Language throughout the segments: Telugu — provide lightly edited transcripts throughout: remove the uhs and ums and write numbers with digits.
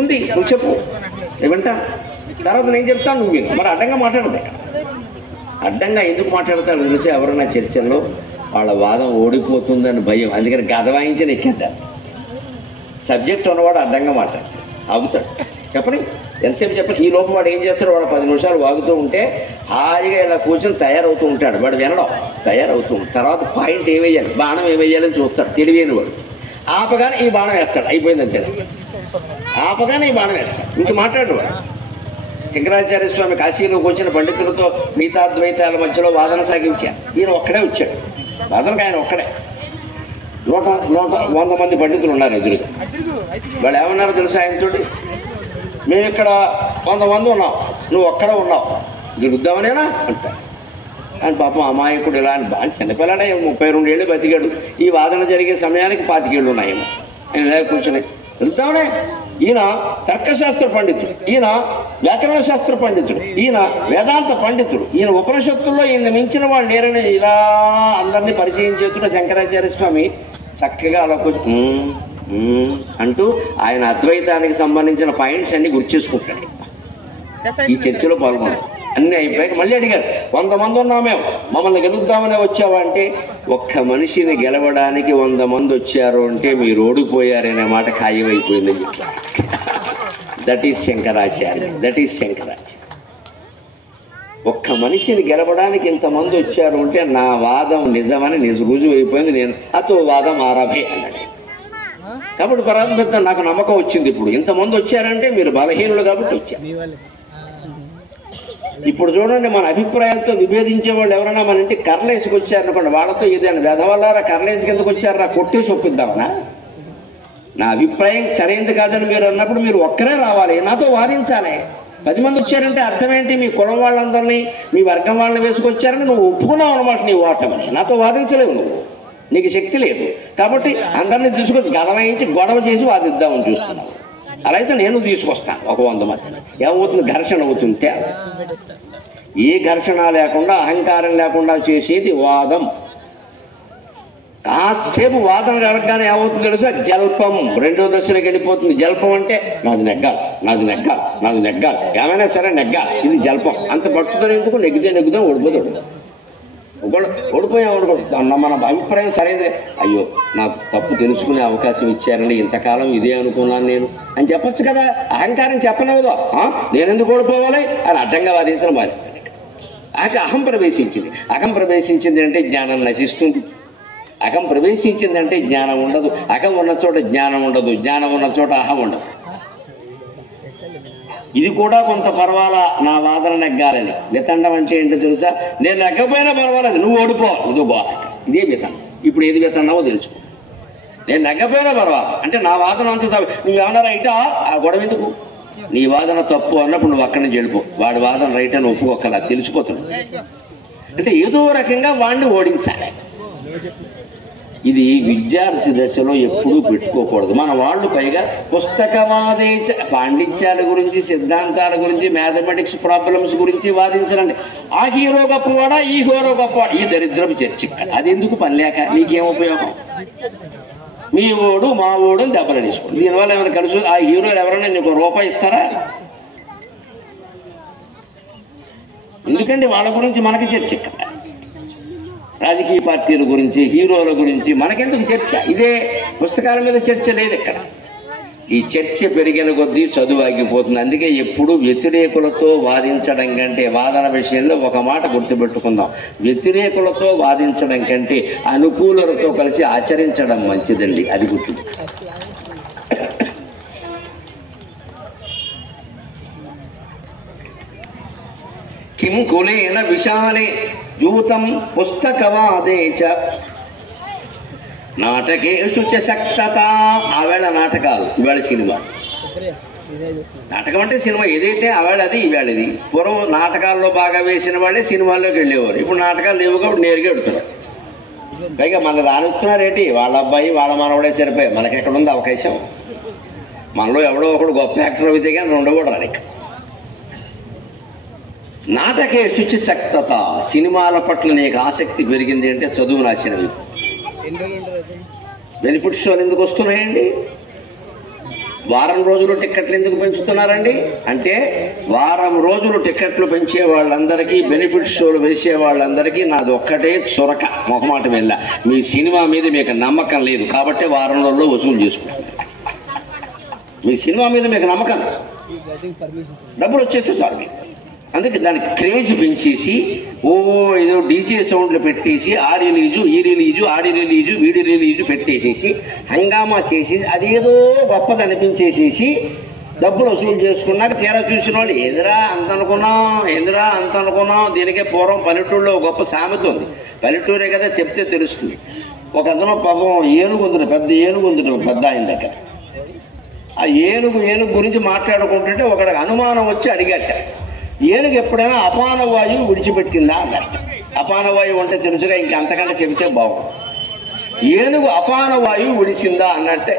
ఉంది, నువ్వు చెప్పు, ఏమంటా తర్వాత నేను చెప్తాను, నువ్వు విను. మరి అడ్డంగా మాట్లాడదు. అడ్డంగా ఎందుకు మాట్లాడతారు తెలిసి ఎవరైనా చర్చల్లో వాళ్ళ వాదం ఓడిపోతుందని భయం, అందుకని గద వాయించి ఎక్కేద్దారు. సబ్జెక్ట్ ఉన్నవాడు అడ్డంగా మాట్లాడతాడు, ఆగుతాడు. చెప్పని ఎంతసేపు చెప్పని ఈ లోపల వాడు ఏం చేస్తాడు, వాడు 10 నిమిషాలు వాగుతూ ఉంటే హాయిగా ఇలా కూర్చొని తయారవుతూ ఉంటాడు. వాడు వినడం తయారవుతూ ఉంటాడు. తర్వాత పాయింట్ ఏమేయాలి, బాణం ఏమేయాలని చూస్తాడు. తెలివైన వాడు ఆపగానే ఈ బాణం వేస్తాడు, అయిపోయింది అంతే. ఆపగానే ఈ బాణం వేస్తాడు, ఇంక మాట్లాడు వాడు. శంకరాచార్య స్వామి కాశీలోకి వచ్చిన పండితులతో మిగతా ద్వైతాల మధ్యలో వాదన సాగించారు. ఈయన ఒక్కడే వచ్చాడు వాదనకు, ఆయన ఒక్కడే. 100 మంది పండితులు ఉన్నారు ఎదురుగా. వాళ్ళు ఏమన్నారో తెలుసా ఆయనతోటి, మేము ఇక్కడ 100 మంది ఉన్నాం, నువ్వు ఒక్కడే ఉన్నావు, దిగుద్దామనేనా అంటారు. ఆయన పాపం అమాయకుడు ఇలా అని బాగా చిన్నపిల్లడే, 32 ఏళ్ళు బతికాడు. ఈ వాదన జరిగే సమయానికి 25 ఏళ్ళు ఉన్నాయేమో. ఆయన ఇలా కూర్చొని వెళ్తామనే. ఈయన తర్కశాస్త్ర పండితుడు, ఈయన వ్యాకరణ శాస్త్ర పండితుడు, ఈయన వేదాంత పండితుడు, ఈయన ఉపనిషత్తుల్లో ఈయన మించిన వాళ్ళు లేరని ఇలా అందరినీ పరిచయం చేస్తున్న శంకరాచార్య స్వామి చక్కగా అలా అంటూ ఆయన అద్వైతానికి సంబంధించిన పాయింట్స్ అన్ని గుర్తు చేసుకుంటాడు. ఈ చర్చలో పాల్గొన్నారు. అన్నీ అయిపోయాక మళ్ళీ అడిగారు, 100 మంది ఉన్నాం మేము, మమ్మల్ని గెలుద్దామనే వచ్చావా అంటే, ఒక్క మనిషిని గెలవడానికి 100 మంది వచ్చారు అంటే మీరు ఓడిపోయారనే మాట ఖాయమైపోయింది. That is Shankaracharya, that is Shankaracharya. ఒక్క మనిషిని గెలవడానికి ఇంతమంది వచ్చారు అంటే నా వాదం నిజమని రుజువు అయిపోయింది. నేను అతో వాదం ఆరాభే అన్నాడు. కాబట్టి పరమపిత నాకు నమ్మకం వచ్చింది. ఇప్పుడు ఇంతమంది వచ్చారంటే మీరు బలహీనులు కాబట్టి వచ్చారు. ఇప్పుడు చూడండి, మన అభిప్రాయాలతో విభేదించే వాళ్ళు ఎవరైనా మన ఇంటికి కర్రలేసుకు వచ్చారనుకోండి, వాళ్ళతో ఏదైనా వెధవల్లారా కర్రలేసి కిందకు వచ్చారా కొట్టేసి ఒప్పిద్దామనా? నా అభిప్రాయం సరైనది కాదని మీరు అన్నప్పుడు మీరు ఒక్కరే రావాలి, నాతో వాదించాలి. 10 మంది వచ్చారంటే అర్థం ఏంటి? మీ కులం వాళ్ళందరినీ, మీ వర్గం వాళ్ళని వేసుకొచ్చారని నువ్వు ఒప్పుకున్నావు అనమాట. నీ ఓటమని నాతో వాదించలేవు, నువ్వు, నీకు శక్తి లేదు. కాబట్టి అందరినీ తీసుకొచ్చి గడవేయించి గొడవ చేసి వాదిద్దామని చూస్తున్నావు. అలా అయితే నేను తీసుకొస్తాను ఒక 100 మంది. ఏమవుతుంది? ఘర్షణ అవుతుంటే. ఏ ఘర్షణ లేకుండా, అహంకారం లేకుండా చేసేది వాదం. కాసేపు వాదన జరగగానే ఏమవుతుంది తెలుసా? జల్పం 2వ దశలోకి వెళ్ళిపోతుంది. జల్పం అంటే నాది నెగ్గాలి, నాది నెగ్గాలి, నాది నెగ్గాలి, ఏమైనా సరే నెగ్గాలి, ఇది జల్పం. అంత పట్టుదల ఎందుకు? నెగ్గుదాం ఓడిపోతాడు. ఓడిపోయాం అనుకోండి, మన అభిప్రాయం సరైనది, అయ్యో నాకు తప్పు తెలుసుకునే అవకాశం ఇచ్చారని ఇంతకాలం ఇదే అనుకున్నాను నేను అని చెప్పచ్చు కదా. అహంకారం చెప్పనవదో, నేనెందుకు ఓడిపోవాలి అని అడ్డంగా వాదించడం మరి. అహం ప్రవేశించింది. అహం ప్రవేశించింది అంటే జ్ఞానం నశిస్తుంది. అహం ప్రవేశించిందంటే జ్ఞానం ఉండదు. అహం ఉన్న చోట జ్ఞానం ఉండదు, జ్ఞానం ఉన్న చోట అహం ఉండదు. ఇది కూడా కొంత పర్వాలా, నా వాదన నెగ్గాలని. వితండం అంటే ఏంటో తెలుసా? నేను నెగ్గపోయినా పర్వాలేదు, నువ్వు ఓడిపోవాలి, ఇదో గోడ. ఇదే వితండం. ఇప్పుడు ఏది వితండమో తెలుసుకో. నేను నెగ్గపోయినా పర్వాలేదు అంటే నా వాదన అంత తప్పు, నువ్వేమన్నా రైటా, ఆ గొడవ ఎందుకు? నీ వాదన తప్పు అన్నప్పుడు నువ్వు అక్కడి నుంచి వెళ్ళిపో. వాడి వాదన రైట్ అని ఒప్పుకోకలా, తెలిసిపోతుంది. అంటే ఏదో రకంగా వాడిని ఓడించాలి. ఇది విద్యార్థి దశలో ఎప్పుడూ పెట్టుకోకూడదు. మన వాళ్ళు పైగా పుస్తకవాదే పాండిత్యాల గురించి, సిద్ధాంతాల గురించి, మ్యాథమెటిక్స్ ప్రాబ్లమ్స్ గురించి వాదించరండి. ఆ హీరో గొప్పవాడా, ఈ హీరో గొప్పవాడా, ఈ దరిద్రపు చర్చ. అది ఎందుకు పని లేక నీకేం ఉపయోగం? మీ ఓడు మా ఓడు అని దెబ్బలు తీసుకోండి. దీనివల్ల ఏమైనా ఖర్చు? ఆ హీరోలు ఎవరైనా నీకు రూపాయి ఇస్తారా? ఎందుకంటే వాళ్ళ గురించి మనకి చర్చ. ఇక్కడ రాజకీయ పార్టీల గురించి, హీరోల గురించి మనకెందుకు చర్చ? ఇదే పుస్తకాల మీద చర్చ లేదు ఇక్కడ. ఈ చర్చ పెరిగిన కొద్దీ చదువు ఆగిపోతుంది. అందుకే ఎప్పుడు వ్యతిరేకులతో వాదించడం కంటే, వాదన విషయంలో ఒక మాట గుర్తుపెట్టుకుందాం, వ్యతిరేకులతో వాదించడం కంటే అనుకూలులతో కలిసి ఆచరించడం మంచిదండి. అది గుర్తు. కిం కులేన విశాలే యూతం పుస్తకవాదే చ నాటకేషు చ శక్తత. ఆవేళ నాటకాలు, ఇవాళ సినిమా. నాటకం అంటే సినిమా ఏదైతే ఆవేళ అది, ఈవేళ ఇది. పూర్వం నాటకాల్లో బాగా వేసిన వాళ్ళే సినిమాల్లోకి వెళ్ళేవారు. ఇప్పుడు నాటకాలు లేవు కాబట్టి నేరుగా వెడుతున్నారు. పైగా మన రానిస్తున్నారేంటి? వాళ్ళ అబ్బాయి వాళ్ళ మనవడే సరిపోయి, మనకెక్కడుంది అవకాశం? మనలో ఎవడో ఒకడు గొప్ప యాక్టర్ అయితే కానీ రెండో కూడా రాని. నాటకే శుచి శక్తత. సినిమాల పట్ల నీకు ఆసక్తి పెరిగింది అంటే చదువు నాశనం. బెనిఫిట్ షోలు ఎందుకు వస్తున్నాయండి? వారం రోజులు టిక్కెట్లు ఎందుకు పెంచుతున్నారండి అంటే వారం రోజులు టిక్కెట్లు పెంచే వాళ్ళందరికీ బెనిఫిట్ షోలు వేసే వాళ్ళందరికీ నాది ఒక్కటే చొరక మొహమాటం వెళ్ళ మీ సినిమా మీద మీకు నమ్మకం లేదు కాబట్టి వారం రోజుల్లో వసూలు చేసుకుంటారు. మీ సినిమా మీద మీకు నమ్మకం డబ్బులు వచ్చేస్తే సార్ మీకు అందుకే దానికి క్రేజ్ పెంచేసి ఏదో డీజే సౌండ్లు పెట్టేసి ఆ రిలీజు ఈ రిలీజు ఆడి రిలీజు వీడి రిలీజు పెట్టేసేసి హంగామా చేసేసి అదేదో గొప్పది అనిపించేసేసి డబ్బులు వసూలు చేసుకున్నాక తీరా చూసిన వాళ్ళు ఎదురా అంత అనుకున్నాం దీనికే పూర్వం పల్లెటూరులో గొప్ప సామెత ఉంది. పల్లెటూరే కదా చెప్తే తెలుస్తుంది. ఒక అతను పాపం ఏనుగుంది పెద్ద ఏనుగుంది పెద్ద ఆయన దగ్గర. ఆ ఏనుగు గురించి మాట్లాడుకుంటుంటే ఒకడికి అనుమానం వచ్చి అడిగట, ఏనుగు ఎప్పుడైనా అపాన వాయువు విడిచిపెట్టిందా అన్నారు. అపాన వాయువు అంటే తెలుసుగా ఇంకంతకంటే చెబితే బాగుంది. ఏనుగు అపాన వాయువు విడిచిందా అన్నట్టే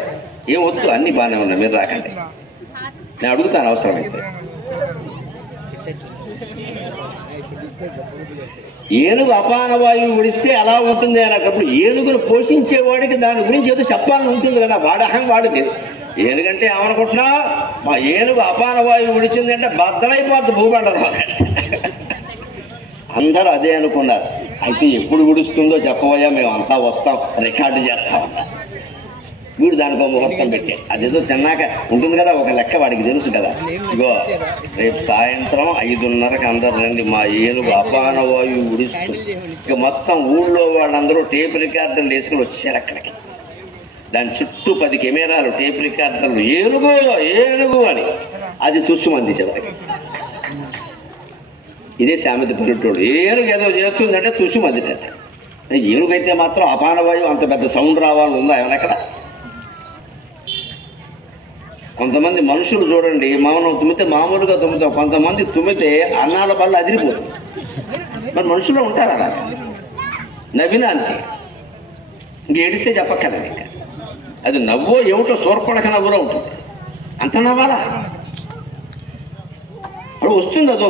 ఏం వద్దు అన్ని బాగానే ఉన్నాయి మీరు రాకండి నేను అడుగుతాను అవసరమైతే. ఏనుగు అపాన వాయువు విడిస్తే ఎలా ఉంటుంది అన్నప్పుడు ఏనుగును పోషించేవాడికి దాని గురించి ఏదో చెప్పాలని ఉంటుంది కదా. వాడహం వాడిది ఏనుగంటే ఏమనుకుంటున్నా మా ఏనుగు అపాన వాయువు విడిచిందంటే బద్దలైపోద్ది భూమండలం. అందరూ అదే అనుకున్నారు. అయితే ఎప్పుడు విడుస్తుందో చెప్పబోయా మేము అంతా వస్తాం రికార్డు చేస్తాం. వీడు దానికో ముహూర్తం పెట్టే అదేదో తిన్నాక ఉంటుంది కదా ఒక లెక్క వాడికి తెలుసు కదా. ఇగో రేపు సాయంత్రం 5:30కి అందరు రండి మా ఏనుగు అపాన వాయువు విడుస్తుంది. ఇక మొత్తం ఊళ్ళో వాళ్ళందరూ టేప్ రికార్డులు వేసుకుని వచ్చారు అక్కడికి. దాని చుట్టూ 10 కెమెరాలు టేప్ రికార్డర్లు ఏనుగు అని అది తుస్సుమంది చివరికి. ఇదే సామెత పల్లెటూరు. ఏనుగు ఏదో చేస్తుందంటే తుస్సుమందిట. ఏనుగైతే మాత్రం అపాన వాయువు అంత పెద్ద సౌండ్ రావాలని ఉందా ఏమైనా అక్కడ? కొంతమంది మనుషులు చూడండి మనం తుమ్మితే మామూలుగా తుమ్ముతాం, కొంతమంది తుమ్మితే అన్నాల వల్ల అదిరిపోతుంది. మరి మనుషుల్లో ఉంటారు అలా నవ్వినా అంతే. ఇంక ఏడితే చెప్పక్కర్లేదు. ఇంకా అది నవ్వో ఏమిటో సోర్పడక నవ్వులో ఉంటుంది. అంత నవ్వాలా అది వస్తుంది. అదో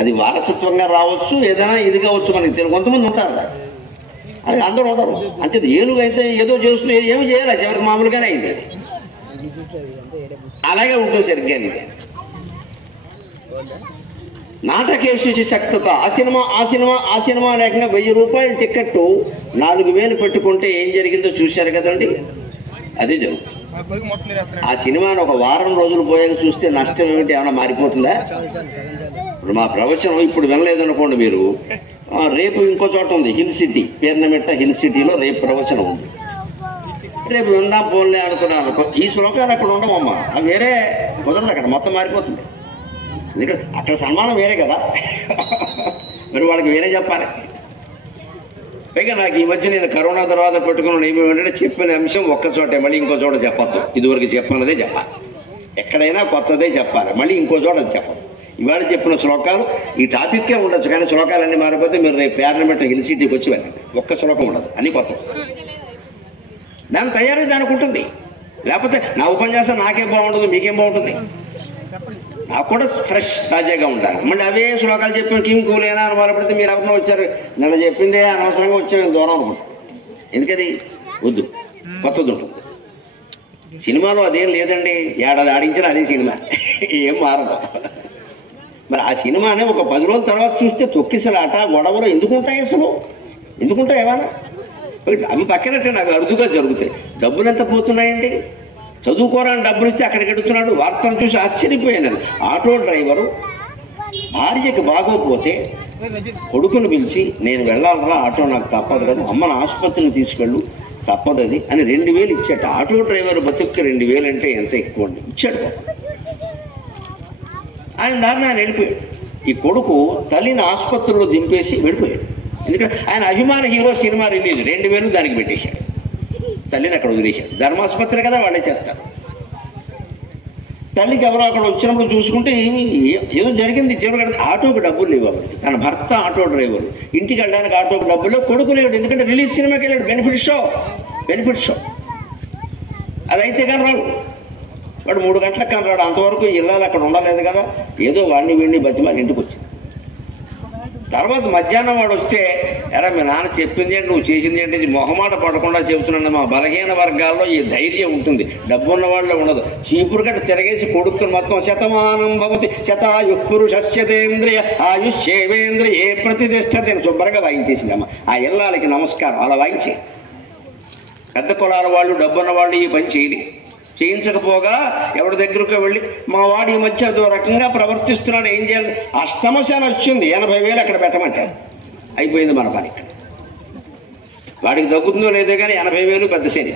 అది వారసత్వంగా రావచ్చు ఏదైనా ఇది కావచ్చు మనకి తెలియదు. కొంతమంది ఉంటారు అది అందరూ ఉండరు. అంటే ఏనుగు అయితే ఏదో చేస్తుంది ఏమి చేయాలి చివరికి మామూలుగానే అయింది. అలాగే ఉంటుంది సరిగ్గా. నాటకేసి చక్తత ఆ సినిమా లేకుండా 1000 రూపాయల టికెట్ 4000 పెట్టుకుంటే ఏం జరిగిందో చూశారు కదండి. అదే జరుగుతుంది. ఆ సినిమాను ఒక వారం రోజులు పోయాక చూస్తే నష్టం ఏమిటి ఏమైనా మారిపోతుందా? ఇప్పుడు మా ప్రవచనం ఇప్పుడు వినలేదనుకోండి మీరు, రేపు ఇంకో చోట ఉంది హిల్ సిటీ పేర్నమెట్ట హిల్ సిటీలో రేపు ప్రవచనం ఉంది. రేపు విందాం పోన్లే అనుకున్నాను. ఈ శ్లోకాలు అక్కడ ఉండమమ్మా అవి వేరే కుదరదు. అక్కడ మొత్తం మారిపోతుంది. ఎందుకంటే అక్కడ సన్మానం వేరే కదా మరి వాళ్ళకి వేరే చెప్పాలి. పైగా నాకు ఈ మధ్య నేను కరోనా తర్వాత పెట్టుకున్న నియమం ఏంటంటే చెప్పిన అంశం ఒక్క చోటే మళ్ళీ ఇంకో చోట చెప్పొద్దు. ఇదివరకు చెప్పినదే చెప్పాలి. ఎక్కడైనా కొత్తదే చెప్పాలి. మళ్ళీ ఇంకో చోట అది చెప్పదు. ఇవాళ చెప్పిన శ్లోకాలు ఈ టాపిక్కే ఉండొచ్చు కానీ శ్లోకాలన్నీ మారిపోతే మీరు రేపు పార్లమెంట్ హిల్ సిటీకి వచ్చి వెళ్ళండి. ఒక్క శ్లోకం ఉండదు, అన్నీ కొత్త. దాని తయారీ దానికి ఉంటుంది. లేకపోతే నా ఉపన్యాసం నాకేం బాగుంటుంది మీకేం బాగుంటుంది? నాకు కూడా ఫ్రెష్ తాజాగా ఉండాలి. మళ్ళీ అవే శ్లోకాలు చెప్పిన ఇంకోలేనా అని మొదలుపెడితే మీరు ఎవరినో వచ్చారు నన్ను చెప్పిందే అనవసరంగా వచ్చాను దూరం అనుకుంటాం. ఎందుకది వద్దు, కొత్తది ఉంటుంది. సినిమాలో అదేం లేదండి, ఏడాది ఆడించిన అదే సినిమా ఏం మారదు. మరి ఆ సినిమానే ఒక 10 రోజుల తర్వాత చూస్తే తొక్కిసలాట గొడవలు ఎందుకుంటాయి? అసలు ఎందుకుంటాయి? ఏమన్నా అవి పక్కనట్టండి, అవి అరుదుగా జరుగుతాయి. డబ్బులు ఎంత పోతున్నాయండి? చదువుకోరాని డబ్బులు ఇస్తే అక్కడికి ఎడుతున్నాడు. వార్తలు చూసి ఆశ్చర్యపోయాను. ఆటో డ్రైవరు భార్యకి బాగోపోతే కొడుకును పిలిచి నేను వెళ్ళాలరా ఆటో నాకు తప్పదు కదా, అమ్మను ఆసుపత్రికి తీసుకెళ్ళు తప్పదది అని 2000 ఇచ్చాట. ఆటో డ్రైవర్ బతుక్కి 2000 అంటే ఎంత ఎక్కువ అండి, ఇచ్చాడు. ఆయన దారిని ఆయన వెళ్ళిపోయాడు. ఈ కొడుకు తల్లిని ఆసుపత్రిలో దింపేసి వెళ్ళిపోయాడు. ఎందుకంటే ఆయన అభిమాన హీరో సినిమా రిలీజ్ 2000 దానికి పెట్టేశాడు. తల్లిని అక్కడ వదిలేశాడు. ధర్మాసుపత్రి కదా వాళ్ళే చేస్తారు. తల్లికి ఎవరో అక్కడ వచ్చినప్పుడు చూసుకుంటే ఏదో జరిగింది. చివరికి ఆటోకి డబ్బులు లేవు. అప్పటికి తన భర్త ఆటో డ్రైవర్, ఇంటికి వెళ్ళడానికి ఆటోకి డబ్బులు లేవు, కొడుకు లేడు. ఎందుకంటే రిలీజ్ సినిమాకి వెళ్ళాడు, బెనిఫిట్ షో అదైతే కానీ రాడు. వాడు 3 గంటలకు కానీ రాడు. అంతవరకు ఇళ్ళాలు అక్కడ ఉండలేదు కదా. ఏదో వాడిని వీడిని బతిమాలి ఇంటికి వచ్చింది. తర్వాత మధ్యాహ్నం వాడు వస్తే ఎరా మీ నాన్న చెప్పింది ఏంటి, నువ్వు చేసింది ఏంటి, ఇది మొహమాట పడకుండా చెబుతున్నాను. మా బలహీన వర్గాల్లో ఈ ధైర్యం ఉంటుంది, డబ్బు ఉన్న వాళ్ళలో ఉండదు. చీపురు గట్ట తిరగేసి కొడుకుని మొత్తం శతమానం భవతి శతాయుః పురుషస్యేంద్రియ ఆయుష్యేవేంద్రియే ప్రతిష్టతే శుభ్రంగా వాయించేసిందమ్మ. ఆ ఇల్లాలకి నమస్కారం అలా వాయించే. పెద్ద కులాల వాళ్ళు డబ్బున్న వాళ్ళు ఈ పని చేయించకపోగా ఎవరి దగ్గరకు వెళ్ళి మా వాడి ఈ మధ్య అదో రకంగా ప్రవర్తిస్తున్నాడు, ఏం చేయాలి, అష్టమశాన వచ్చింది 80,000 అక్కడ పెట్టమంటాడు. అయిపోయింది మన పని. వాడికి తగ్గుతుందో లేదో కానీ 80,000 పెద్ద శని.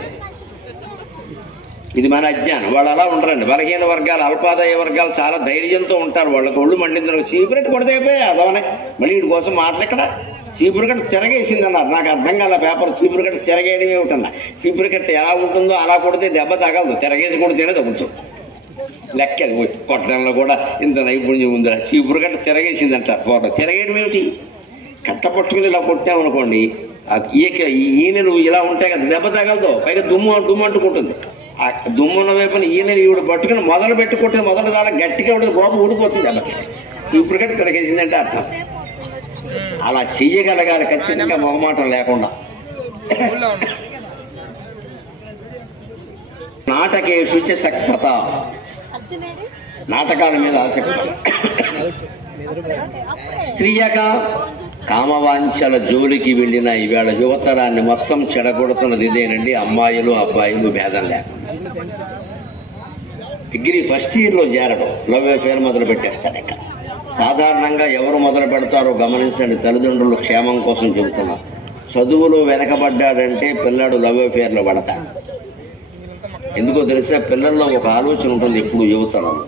ఇది మన అజ్ఞానం. వాళ్ళు అలా ఉండరండి. బలహీన వర్గాలు, అల్పాదాయ వర్గాలు చాలా ధైర్యంతో ఉంటారు. వాళ్ళకి ఒళ్ళు మండింది, చీపురెట్టు కొడితే అయిపోయాయి అదవనే. మళ్ళీ వీడి కోసం మాటలు ఎక్కడ. చీపురు కట్ట తిరగేసింది అన్నారు. నాకు అర్థం కాల పేపర్. చీపురు కట్ట తిరగేయడం ఏమిటన్నా. చీపురు కట్ట ఎలా ఉంటుందో అలా కొడితే దెబ్బ తగలదు, తిరగేసి కొడితేనే తగ్గుతుంది. లెక్కది కొట్టడంలో కూడా ఇంత నైపుణ్యం ఉందిరా. చీపురు కట్ట తిరగేసింది అంటారు. పోట తిరగేయడం ఏమిటి, కట్ట పట్టుకుని ఇలా కొట్టామనుకోండి, ఈయన నువ్వు ఇలా ఉంటాయి కదా, దెబ్బ తగలదు, పైగా దుమ్ము అంటుకుంటుంది. ఆ దుమ్మున్న వైపున ఈయన ఈవిడ పట్టుకుని మొదలు పెట్టుకుంటే మొదటి దాకా గట్టిగా ఉంటుంది, గోప ఊడిపోతుంది దెబ్బకి. చీపురు కట్ట తిరగేసిందంటే అర్థం. అలా చెయ్యగలగాలి ఖచ్చితంగా, మొహమాటం లేకుండా. నాటకేషు చ శక్తత, నాటకాల మీద ఆసక్తి. స్త్రీయక కామవాంఛల జోలికి వెళ్ళిన ఈవేళ యువతరాన్ని మొత్తం చెడగొడుతున్నది ఇదేనండి. అమ్మాయిలు అబ్బాయిలు భేదం లేకుండా డిగ్రీ ఫస్ట్ ఇయర్లో చేరడం, లవ్ అఫేర్ మొదలు పెట్టేస్తాడు. ఇక్కడ సాధారణంగా ఎవరు మొదలు పెడతారో గమనించండి. తల్లిదండ్రులు క్షేమం కోసం చెబుతున్నారు. చదువులో వెనకబడ్డాడంటే పిల్లాడు లవ్ అఫేర్లో పడతాడు. ఎందుకో తెలుసా, పిల్లల్లో ఒక ఆలోచన ఉంటుంది ఎప్పుడు యువతరంలో,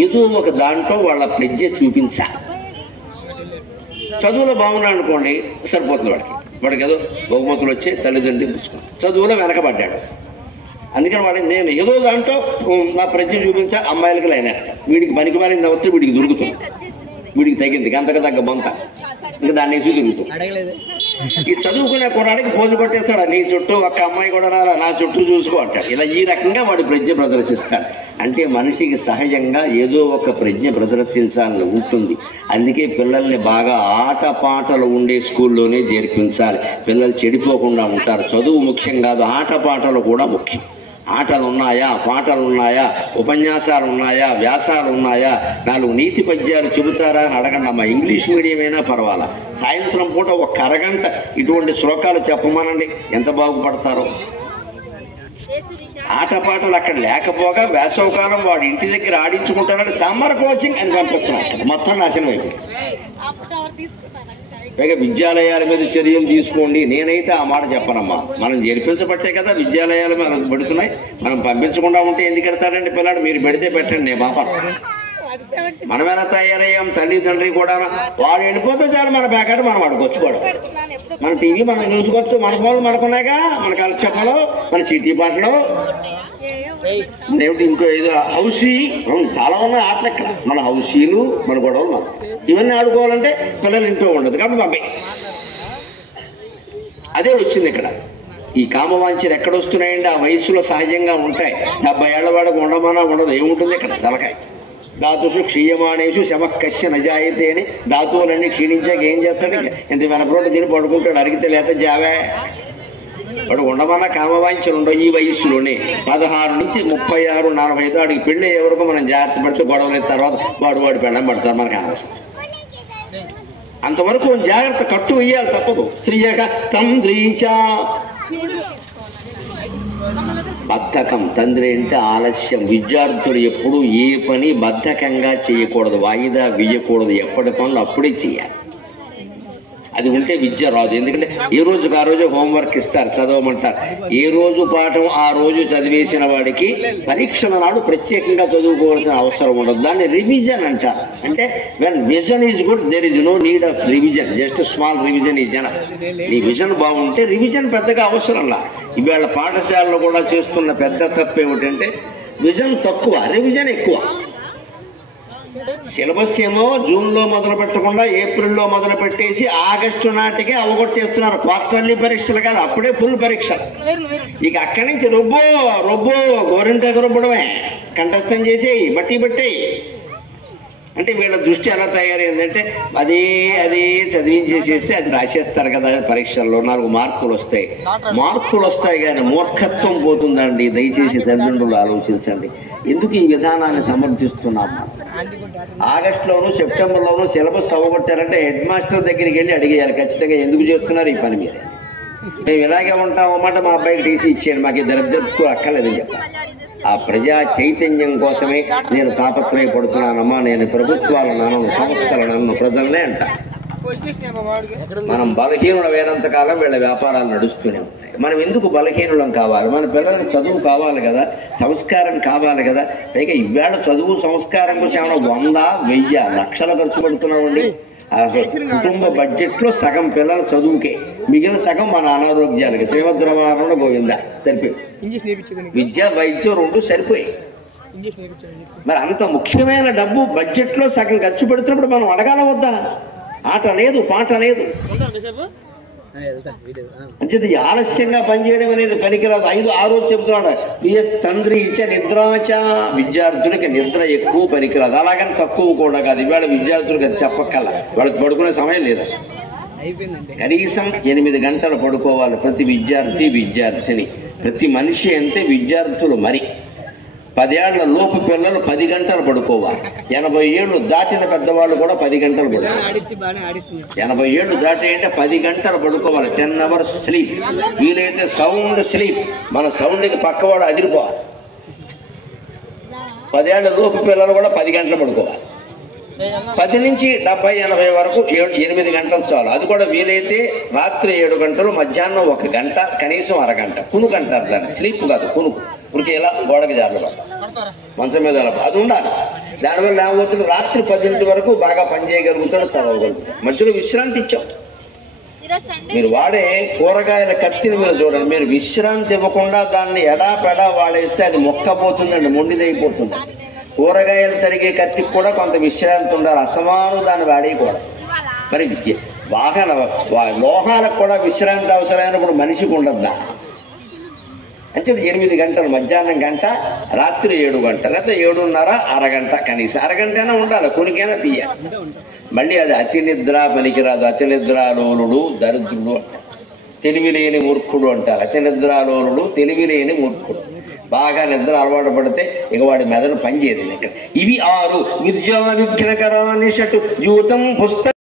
ఏదో ఒక దాంట్లో వాళ్ళ ప్రజ్ఞ చూపించాలి. చదువులో బాగున్నాడు అనుకోండి, సరిపోతుంది వాడికి ఏదో బహుమతులు వచ్చి తల్లిదండ్రులు పుచ్చుకుంటారు. చదువులో వెనకబడ్డాడు, అందుకని వాడి నేను ఏదో దాంట్లో నా ప్రజ్ఞ చూపించా, అమ్మాయిలకి లైనేస్తాడు. వీడికి పనికి మాలింది వస్తే వీడికి దొరుకుతుంది, వీడికి తగ్గింది గంతకు తగ్గ బొంత, ఇంకా దాన్ని వేసి తిరుగుతుంది. ఈ చదువుకునే కుర్రాడికి పోజు పట్టేస్తాడు, నీ చుట్టూ ఒక్క అమ్మాయి కూడా రాలా, నా చుట్టూ చూసుకో అంటాడు. ఇలా ఈ రకంగా వాడి ప్రజ్ఞ ప్రదర్శిస్తాడు. అంటే మనిషికి సహజంగా ఏదో ఒక ప్రజ్ఞ ప్రదర్శించాలని ఉంటుంది. అందుకే పిల్లల్ని బాగా ఆటపాటలు ఉండే స్కూల్లోనే చేర్పించాలి. పిల్లలు చెడిపోకుండా ఉంటారు. చదువు ముఖ్యం కాదు, ఆటపాటలు కూడా ముఖ్యం. ఆటలు ఉన్నాయా, పాటలు ఉన్నాయా, ఉపన్యాసాలు ఉన్నాయా, వ్యాసాలు ఉన్నాయా, 4 నీతి పద్యాలు చెబుతారా అని అడగండి అమ్మా. ఇంగ్లీష్ మీడియం అయినా పర్వాలా, సాయంత్రం పూట ఒక అరగంట ఇటువంటి శ్లోకాలు చెప్పమనండి, ఎంత బాగుపడతారో. ఆటపాటలు అక్కడ లేకపోగా వేసవకాలం వాడు ఇంటి దగ్గర ఆడించుకుంటారని సమ్మర్ కోచింగ్ అని పంపిస్తున్నాడు. మొత్తం నాశనం అయిపోయింది. పైగా విద్యాలయాల మీద చర్యలు తీసుకోండి. నేనైతే ఆ మాట చెప్పనమ్మా. మనం జరిపించబట్టే కదా విద్యాలయాలు మీద పెడుతున్నాయి. మనం పంపించకుండా ఉంటే ఎందుకు పెడతాడండి పిల్లాడు? మీరు పెడితే పెట్టండి, నేను పాప. మనం ఎలా తయారయ్యాం, తల్లిదండ్రి కూడా. వాడు వెళ్ళిపోతే చాలు, మన ప్యాకెట్ మనం వాడుకొచ్చుకోవడం. మన టీవీ మనం చూసుకోవచ్చు, మన ఫోన్లు మనకున్నాయిగా, మన కాలక్షేపాలు, మన సిటీ పాటలు, ఏమిటి ఇంకో ఏదో హౌసీ, చాలా ఉన్నాయి ఆటలు ఎక్కడ. మన హౌసీలు, మన గొడవలు, మనం ఇవన్నీ ఆడుకోవాలంటే పిల్లలు ఇంట్లో ఉండదు కాబట్టి బాబాయ్. అదే వచ్చింది ఇక్కడ. ఈ కామవాంఛలు ఎక్కడ వస్తున్నాయండి? ఆ వయసులో సహజంగా ఉంటాయి. 70 ఏళ్ల వాడికి ఉండమన్నా ఉండదు. ఏముంటుంది ఇక్కడ? తలకాయ. ధాతుషు క్షీయమాణేషు శమకశ్య నజాయితే అని ధాతువులన్నీ క్షీణించాక ఏం చేస్తాడు? ఇంత వెనకరోడ్డు తిని పడుకుంటాడు, అరిగితే లేత జావే. వాడు ఉండమన్నా కామవాంఛలు ఉండవు ఈ వయస్సులోనే. 16 నుంచి 36, 45 వాడికి పెళ్ళి అయ్యే వరకు మనం జాగ్రత్త పడితే గొడవలు అయిన తర్వాత వాడు పెళ్ళం పడతారు, మనకు అనవసరం. అంతవరకు జాగ్రత్త కట్టు వేయాలి, తప్పదు. స్త్రీయక తంద్రీచ, బద్ధకం. తండ్రి అంటే ఆలస్యం. విద్యార్థులు ఎప్పుడు ఏ పని బద్ధకంగా చేయకూడదు, వాయిదా వేయకూడదు. ఎప్పటి పనులు అప్పుడే చేయాలి. అది ఉంటే విద్య రాదు. ఎందుకంటే ఏ రోజుకి ఆ రోజు హోంవర్క్ ఇస్తారు, చదవమంటారు. ఏ రోజు పాఠం ఆ రోజు చదివేసిన వాడికి పరీక్షల నాడు ప్రత్యేకంగా చదువుకోవాల్సిన అవసరం ఉండదు. దాన్ని రివిజన్ అంటారు. అంటే when vision is good, there is no need of revision, just small revision is enough. నీ విజన్ బాగుంటే రివిజన్ పెద్దగా అవసరంలా. ఇవాళ పాఠశాలలో కూడా చేస్తున్న పెద్ద తప్పు ఏమిటంటే విజన్ తక్కువ, రివిజన్ ఎక్కువ. సిలబస్ ఏమో జూన్లో మొదలు పెట్టకుండా ఏప్రిల్లో మొదలు పెట్టేసి ఆగస్టు నాటికే అవగొట్టేస్తున్నారు. క్వార్టర్లీ పరీక్షలు కాదు, అప్పుడే ఫుల్ పరీక్ష. ఇక అక్కడి నుంచి రొబ్బో గోరింటాకు రుబ్బడమే, కంఠస్థం చేసేయి, బట్టి పెట్టేయి. అంటే వీళ్ళ దృష్టి ఎలా తయారైందంటే అదే చదివించేసేస్తే అది రాసేస్తారు కదా పరీక్షల్లో 4 మార్కులు వస్తాయి కానీ మూర్ఖత్వం పోతుందండి. దయచేసి తల్లిదండ్రులు ఆలోచించండి. ఎందుకు ఈ విధానాన్ని సమర్థిస్తున్నాము? ఆగస్టులోను సెప్టెంబర్లోను సిలబస్ అవ్వగొట్టారంటే హెడ్ మాస్టర్ దగ్గరికి వెళ్ళి అడిగేయాలి ఖచ్చితంగా, ఎందుకు చేస్తున్నారు ఈ పని మీద. మేము ఇలాగే ఉంటామన్నమాట, మా అబ్బాయికి టీసీ ఇచ్చేయండి, మాకు ఇద్దరు స్కూల్ అక్కర్లేదని చెప్పాలి. ఆ ప్రజా చైతన్యం కోసమే నేను తాపత్రయపడుతున్నానమ్మా. నేను ప్రభుత్వాలను, సంస్థలను, ప్రజలనే అంట. మనం బలహీనులమైనంత కాలం వీళ్ళ వ్యాపారాలు నడుస్తూనే ఉంటాయి. మనం ఎందుకు బలహీనులం కావాలి? మన పిల్లలకి చదువు కావాలి కదా, సంస్కారం కావాలి కదా. పైగా ఈవేళ చదువు సంస్కారం కోసం 100, 1000 లక్షలు ఖర్చు పెడుతున్నామండి. కుటుంబ బడ్జెట్ లో సగం పిల్లల చదువుకే, మిగిలిన సగం మన అనారోగ్యాలకి. శ్రీమద్రమారంలో గోవిందా సరిపోయి, విద్య వైద్యం 2 సరిపోయి. మరి అంత ముఖ్యమైన డబ్బు బడ్జెట్ లో సగం ఖర్చు పెడుతున్నప్పుడు మనం అడగాల వద్దా? ఆట లేదు, పాట లేదు. అంచేది ఆలస్యంగా పనిచేయడం అనేది పనికిరాదు. 5-6 చెబుతున్నాడు పిఎస్ తండ్రి ఇచ్చే నిద్రాచ. విద్యార్థులకి నిద్ర ఎక్కువ పనికిరాదు, అలాగని తక్కువ కూడా కాదు. ఇవాళ విద్యార్థులకు అది చెప్పక్కల, వాళ్ళకి పడుకునే సమయం లేదు. కనీసం 8 గంటలు పడుకోవాలి ప్రతి విద్యార్థిని. ప్రతి మనిషి అంతే, విద్యార్థులు మరి. 10 ఏళ్ల లోపు పిల్లలు 10 గంటలు పడుకోవాలి. 80 ఏళ్ళు దాటిన పెద్దవాళ్ళు కూడా 10 గంటలు పడుకోవాలి. 80 ఏళ్ళు దాటి అంటే 10 గంటలు పడుకోవాలి. 10 hours స్లీప్. వీలైతే సౌండ్ స్లీప్. మన సౌండ్కి పక్కవాడు అదిరిపోవాలి. 10 ఏళ్ల లోపు పిల్లలు కూడా 10 గంటలు పడుకోవాలి. 10 నుంచి 70-80 వరకు 8 గంటలు చాలు. అది కూడా వీలైతే రాత్రి 7 గంటలు, మధ్యాహ్నం 1 గంట, కనీసం అరగంట. కునుకు అంటారు దాన్ని, స్లీప్ కాదు, కునుకు. ఉరికి ఇలా గోడకి జారలు మంచం మీద అది ఉండాలి. దానివల్ల ఏమవుతుంది, రాత్రి 10 వరకు బాగా పనిచేయగలుగుతాడు, చదవగలుగుతాడు. మధ్యలో విశ్రాంతి ఇచ్చాం. మీరు వాడే కూరగాయల కత్తిని మీరు చూడండి. మీరు విశ్రాంతి ఇవ్వకుండా దాన్ని ఎడాపెడా వాడేస్తే అది మొక్కపోతుందండి, మొండిదైపోతుంది. కూరగాయలు తరిగే కత్తికి కూడా కొంత విశ్రాంతి ఉండాలి. అస్తమానం దాన్ని వాడేయకూడదు. మరి వాహన లోహాలకు కూడా విశ్రాంతి అవసరమైనప్పుడు మనిషికి ఉండద్దా? అంటే 8 గంటలు, మధ్యాహ్నం గంట, రాత్రి 7 గంటలు, లేకపోతే 7:30, అరగంట. కనీసం అరగంటైనా ఉండాలి, కొనికైనా తీయాలి. మళ్ళీ అది అతి నిద్ర పనికిరాదు. అతి నిద్రాలోలుడు దరిద్రుడు అంటారు, తెలివిలేని మూర్ఖుడు అంటారు. అతి నిద్రాలోలుడు తెలివిలేని మూర్ఖుడు. బాగా నిద్ర అలవాటు పడితే ఇక వాడి మెదడు పనిచేయదు. ఇక్కడ ఇవి 6 విద్యా విఘ్నకరానిషటు యూతం పుస్తక